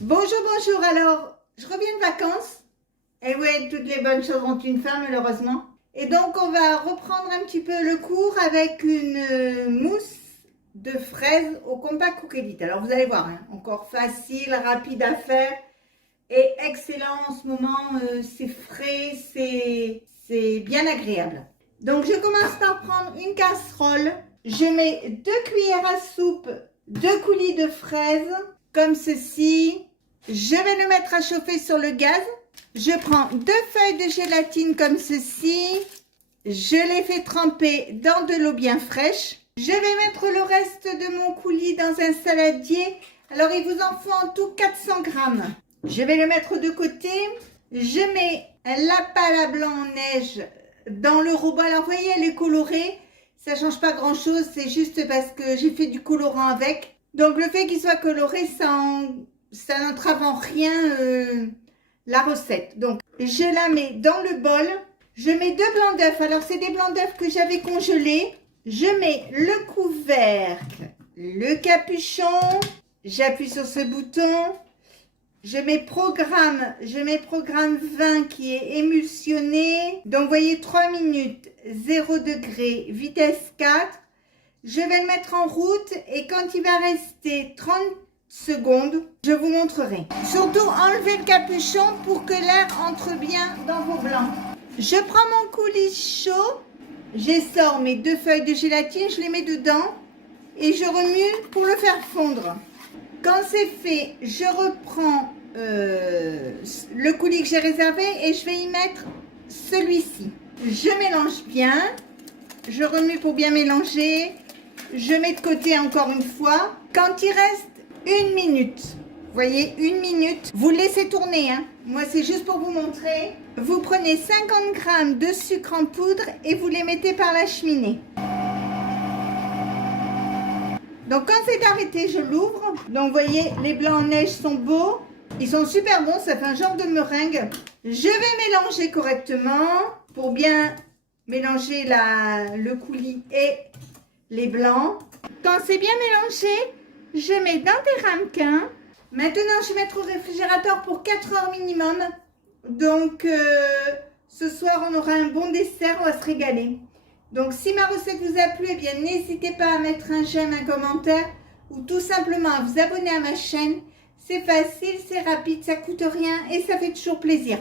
Bonjour, bonjour. Alors, je reviens de vacances. Et oui, toutes les bonnes choses ont une fin, malheureusement. Et donc, on va reprendre un petit peu le cours avec une mousse de fraises au compact coquelite. Alors, vous allez voir, hein, encore facile, rapide à faire et excellent en ce moment. C'est frais, c'est bien agréable. Donc, je commence par prendre une casserole. Je mets 2 cuillères à soupe, 2 coulis de fraises, comme ceci. Je vais le mettre à chauffer sur le gaz. Je prends 2 feuilles de gélatine comme ceci. Je les fais tremper dans de l'eau bien fraîche. Je vais mettre le reste de mon coulis dans un saladier. Alors, il vous en faut en tout 400 grammes. Je vais le mettre de côté. Je mets la pâte à blanc en neige dans le robot. Alors, vous voyez, elle est colorée. Ça ne change pas grand-chose. C'est juste parce que j'ai fait du colorant avec. Donc, le fait qu'il soit coloré, ça n'entrave en rien la recette. Donc, je la mets dans le bol. Je mets 2 blancs d'œufs. Alors, c'est des blancs d'œufs que j'avais congelés. Je mets le couvercle, le capuchon. J'appuie sur ce bouton. Je mets programme 20 qui est émulsionné. Donc, vous voyez, 3 minutes, 0 degré, vitesse 4. Je vais le mettre en route et quand il va rester 30 secondes, je vous montrerai. Surtout, enlevez le capuchon pour que l'air entre bien dans vos blancs. Je prends mon coulis chaud, j'essore mes 2 feuilles de gélatine, je les mets dedans et je remue pour le faire fondre. Quand c'est fait, je reprends le coulis que j'ai réservé et je vais y mettre celui-ci. Je mélange bien, je remue pour bien mélanger, je mets de côté encore une fois. Quand il reste 1 minute, vous voyez, 1 minute, vous le laissez tourner, hein. Moi c'est juste pour vous montrer. Vous prenez 50 grammes de sucre en poudre et vous les mettez par la cheminée. Donc quand c'est arrêté, je l'ouvre. Donc vous voyez, les blancs en neige sont beaux. Ils sont super bons, ça fait un genre de meringue. Je vais mélanger correctement pour bien mélanger le coulis et les blancs. Quand c'est bien mélangé, je mets dans des ramequins. Maintenant, je vais mettre au réfrigérateur pour 4 heures minimum. Donc ce soir, on aura un bon dessert, on va se régaler. Donc, si ma recette vous a plu, eh bien, n'hésitez pas à mettre un j'aime, un commentaire ou tout simplement à vous abonner à ma chaîne. C'est facile, c'est rapide, ça coûte rien et ça fait toujours plaisir.